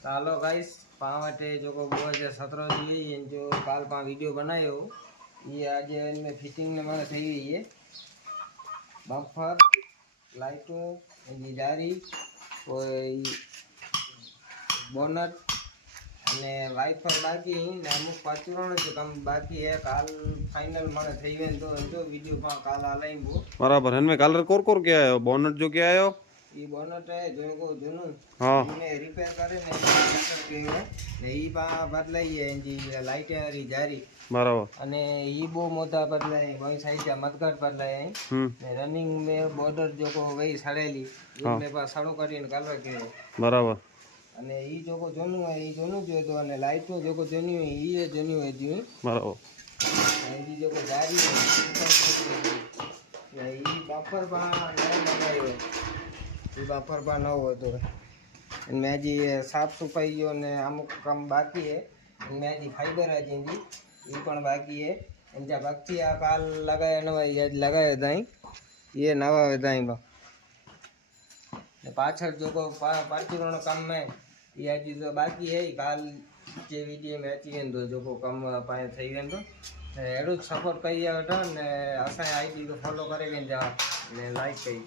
Hello guys पाँव वटे जो को 2017 जी जो काल पाँ वीडियो बनायो ये आज इनमें फिटिंग ने माने થઈ ગઈ है बम्पर लाइटों एनी जारी कोई बोनट અને વાઇફર બાકી ને અમુક પાચુરણ જે કામ બાકી है કાલ फाइनल माने થઈ ગઈ તો જો वीडियो માં કાલ આલાઈબો बराबर है। कलर कोर कोर क्या है बोनट जो क्या है ये बोनट है जो को जुनू हाँ ने रिपेयर करे ने के ने ई बा बदलाई है जी लाइट हरी जारी बराबर અને ઈ બહુ મોટા બદલાય કોઈ સાઈઝ મતગટ બદલાય ને રનિંગ में बॉर्डर जो को वही सड़ेली એટલે પા સડો કરીને કલર કે बराबर અને ઈ જો को જોનું है ઈ જોનું जो तो અને લાઈટો जो को જોની है ઈ જોની है जी बराबर ઈ जो को जारी है ઈ बम्पर पा नया लगायो ઈ बम्पर पा नવો હતો मैं जी साफ सफाई जो ने अमुक काम बाकी है मैं जी फाइबर है जी ये पण बाकी है इंजा बाकी आ काल लगाया नवा ये लगाया दाई ये नवा दाई लो ने पाछळ जो को पाचुरण काम में ये आज जो बाकी है काल जे वीडियो में अची वेंदो जो को काम पाए થઈ વેंदो एडो सपोर्ट कई वठो ने असा आईडी को फॉलो करे वेंदा ने लाइक कई।